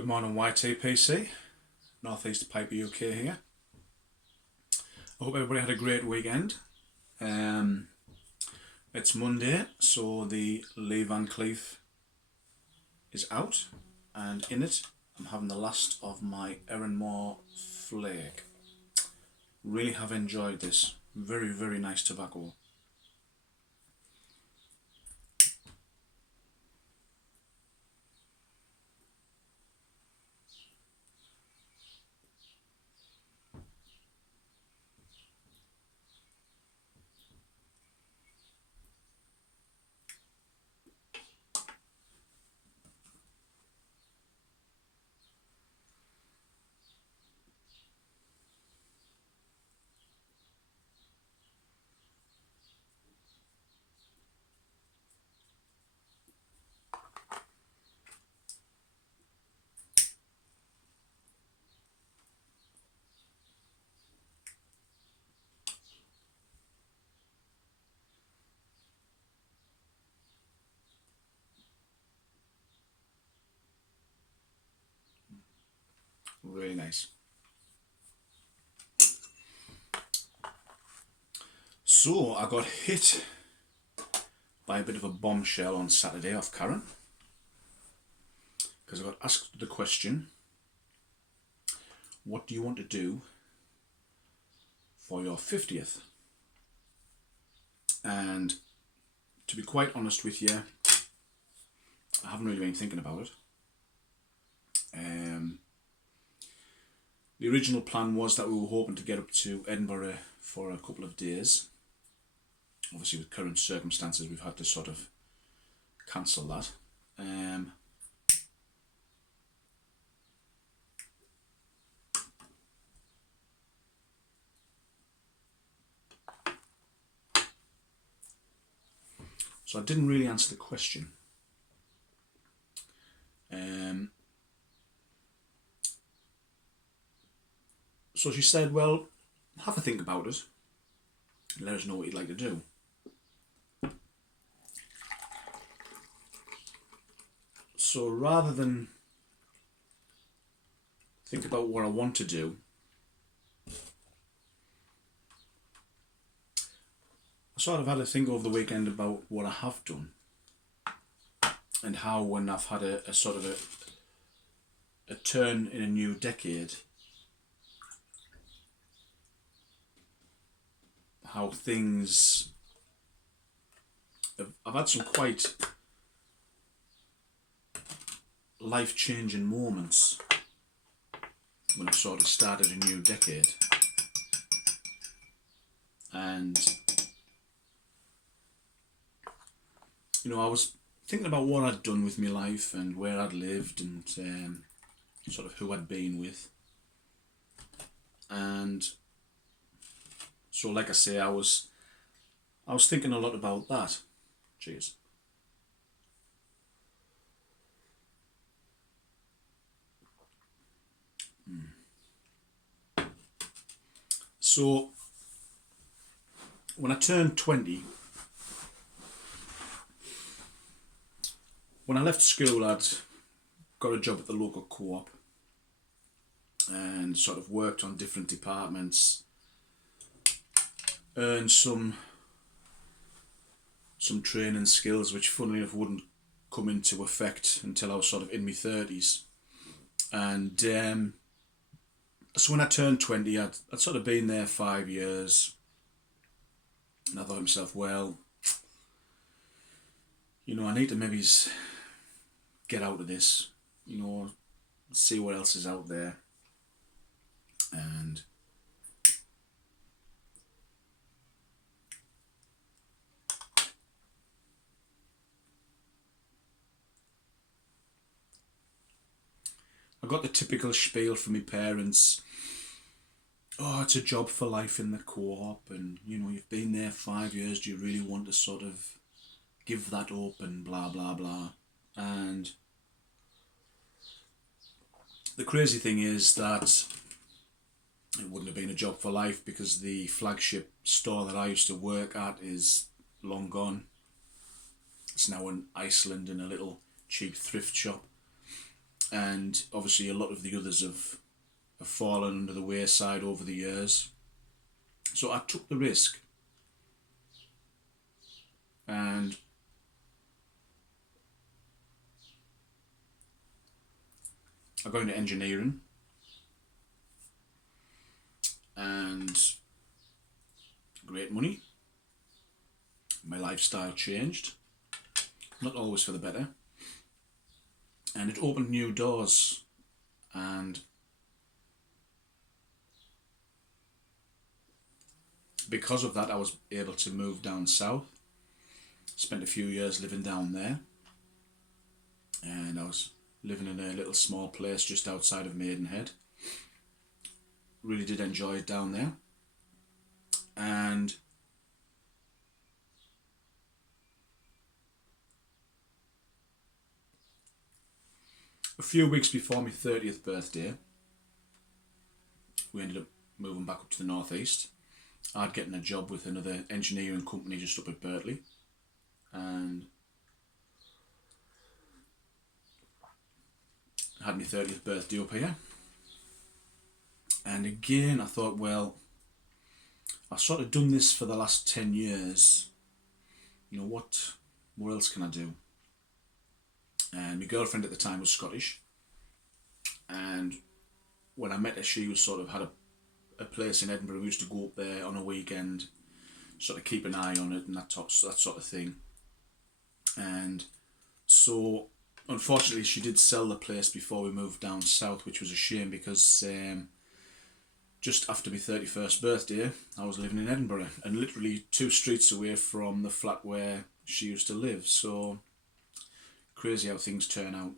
Good morning, YTPC, North East Piper UK here. I hope everybody had a great weekend. It's Monday, so the Lee Van Cleef is out, and in it I'm having the last of my Erinmore Flake. Really have enjoyed this. Very, very nice tobacco. Really nice. So I got hit by a bit of a bombshell on Saturday off Karen, because I got asked the question, what do you want to do for your 50th? And to be quite honest with you, I haven't really been thinking about it. The original plan was that we were hoping to get up to Edinburgh for a couple of days. Obviously with current circumstances we've had to sort of cancel that. So I didn't really answer the question. So she said, well, have a think about it and let us know what you'd like to do. So rather than think about what I want to do, I sort of had to think over the weekend about what I have done and how, when I've had a sort of a turn in a new decade, how things I've had some quite life-changing moments when I've sort of started a new decade. And you know, I was thinking about what I'd done with my life and where I'd lived and sort of who I'd been with. And so, like I say, I was thinking a lot about that. Cheers. So, when I turned 20, when I left school, I'd got a job at the local co-op and sort of worked on different departments, earned some training skills which funnily enough wouldn't come into effect until I was sort of in my 30s. And so when I turned 20, I'd sort of been there 5 years, and I thought to myself, well, you know, I need to maybe get out of this, you know, see what else is out there. And I got the typical spiel from my parents. Oh, it's a job for life in the co-op, and you know, you've been there 5 years, do you really want to sort of give that up and blah blah blah. And the crazy thing is that it wouldn't have been a job for life, because the flagship store that I used to work at is long gone. It's now in Iceland in a little cheap thrift shop. and obviously a lot of the others have fallen under the wayside over the years. So I took the risk, and I got into engineering, and great money. My lifestyle changed, not always for the better, and it opened new doors, and because of that I was able to move down south. Spent a few years living down there, and I was living in a little small place just outside of Maidenhead. Really did enjoy it down there, and a few weeks before my 30th birthday, we ended up moving back up to the northeast. I'd gotten a job with another engineering company just up at Birtley, and I had my 30th birthday up here. And again I thought, well, I've sort of done this for the last 10 years, you know, what else can I do? And my girlfriend at the time was Scottish, and when I met her, she was sort of had a place in Edinburgh. We used to go up there on a weekend, sort of keep an eye on it and that sort of thing. And so unfortunately she did sell the place before we moved down south, which was a shame, because just after my 31st birthday I was living in Edinburgh, and literally 2 streets away from the flat where she used to live. So crazy how things turn out.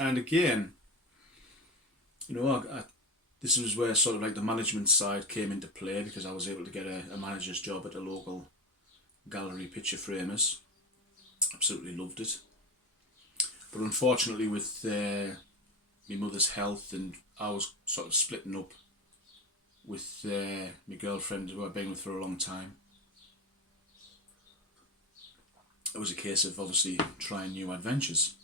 And again, you know, this was where sort of like the management side came into play, because I was able to get a manager's job at a local gallery, Picture Framers. Absolutely loved it. But unfortunately with my mother's health, and I was sort of splitting up with my girlfriend who I'd been with for a long time, it was a case of obviously trying new adventures,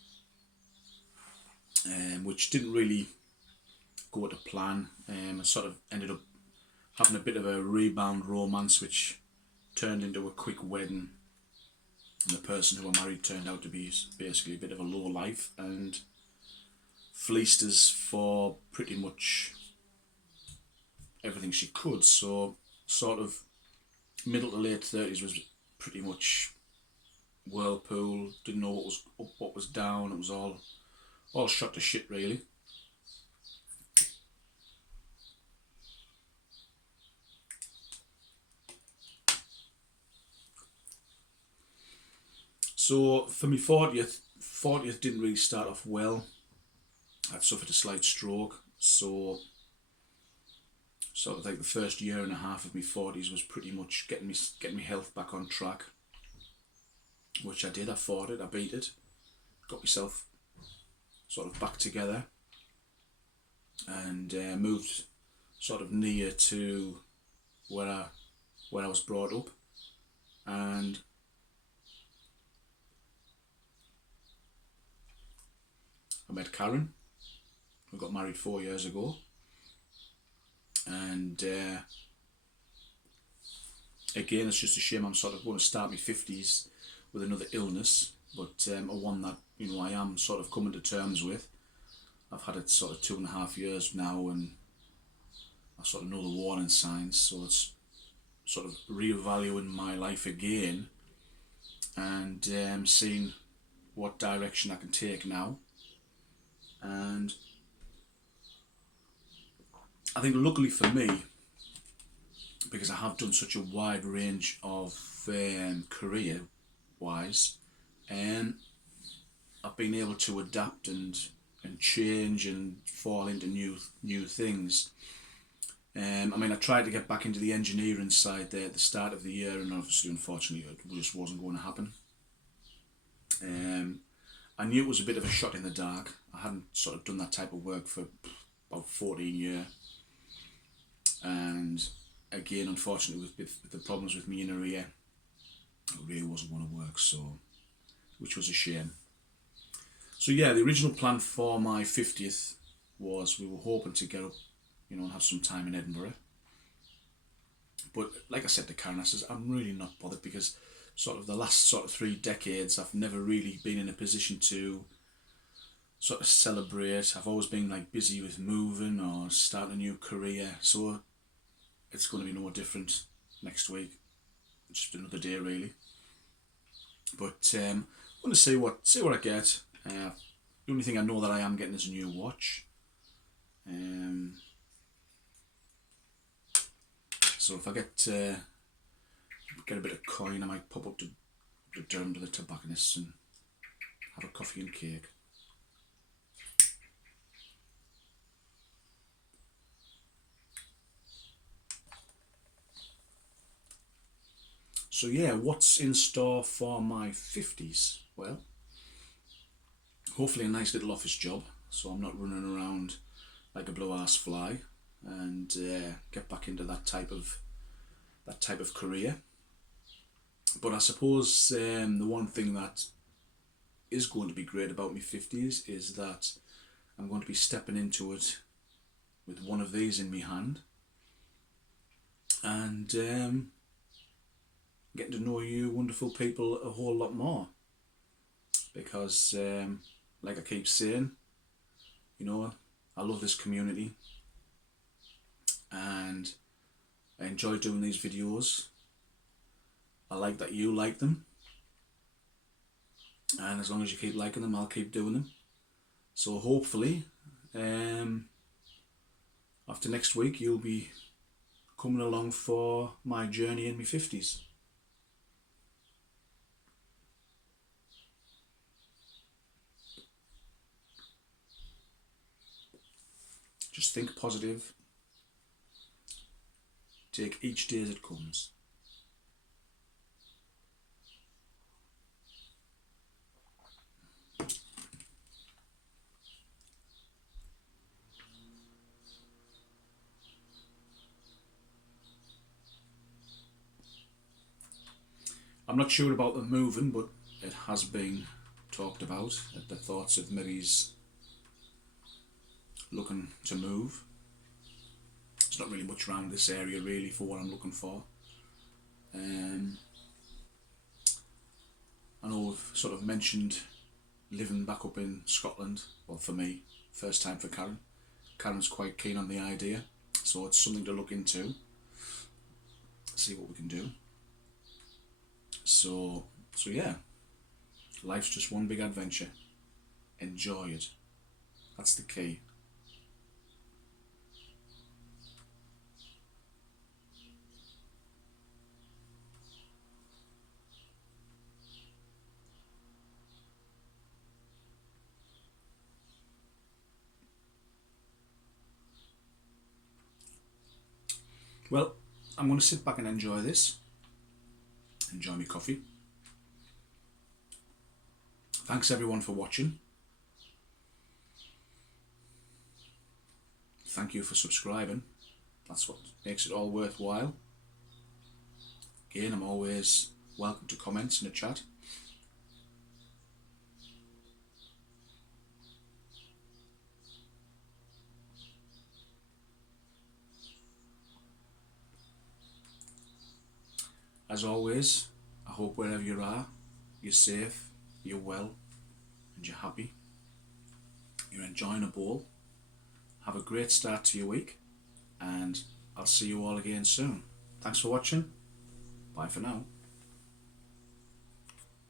which didn't really go to plan. I sort of ended up having a bit of a rebound romance, which turned into a quick wedding, and the person who I married turned out to be basically a bit of a low life and fleeced us for pretty much everything she could. So sort of middle to late 30s was pretty much whirlpool. Didn't know what was up, what was down. It was all shot to shit really. So for me 40th didn't really start off well. I'd suffered a slight stroke, so sort of like the first year and a half of my 40s was pretty much getting my health back on track, which I did. I fought it, I beat it, got myself sort of back together, and moved sort of near to where I was brought up, and I met Karen. We got married 4 years ago, and again, it's just a shame I'm sort of going to start my 50s with another illness, but a one that, you know, I am sort of coming to terms with. I've had it sort of 2.5 years now, and I sort of know the warning signs, so it's sort of reevaluating my life again, and seeing what direction I can take now. And I think luckily for me, because I have done such a wide range of career wise, I've been able to adapt and change and fall into new things. I mean, I tried to get back into the engineering side there at the start of the year, and obviously, unfortunately, it just wasn't going to happen. I knew it was a bit of a shot in the dark. I hadn't sort of done that type of work for about 14 years, and again, unfortunately, with the problems with me inner ear, it really wasn't going to work, so, which was a shame. So yeah, the original plan for my 50th was we were hoping to get up, you know, and have some time in Edinburgh. But like I said to Karen, I says, I'm really not bothered, because sort of the last sort of 3 decades, I've never really been in a position to sort of celebrate. I've always been like busy with moving or starting a new career, so it's going to be no different next week. Just another day really. But I'm going to see what I get. The only thing I know that I am getting is a new watch. So if I get a bit of coin, I might pop up to Durham to the tobacconist and have a coffee and cake. So yeah, what's in store for my 50s? Well, hopefully a nice little office job, so I'm not running around like a blue-ass fly, and get back into that type of career. But I suppose the one thing that is going to be great about my 50s is that I'm going to be stepping into it with one of these in my hand, and getting to know you wonderful people a whole lot more, because like I keep saying, you know, I love this community and I enjoy doing these videos. I like that you like them, and as long as you keep liking them, I'll keep doing them. So hopefully after next week you'll be coming along for my journey in my 50s. Just think positive. Take each day as it comes. I'm not sure about the moving, but it has been talked about, at the thoughts of maybe's looking to move. There's not really much around this area really for what I'm looking for. I know we've sort of mentioned living back up in Scotland. Well, for me, first time for Karen. Karen's quite keen on the idea, so it's something to look into, see what we can do. So yeah, life's just one big adventure. Enjoy it. That's the key. Well, I'm going to sit back and enjoy this. Enjoy my coffee. Thanks everyone for watching. Thank you for subscribing. That's what makes it all worthwhile. Again, I'm always welcome to comments in the chat. As always, I hope wherever you are, you're safe, you're well, and you're happy. You're enjoying a bowl. Have a great start to your week, and I'll see you all again soon. Thanks for watching. Bye for now.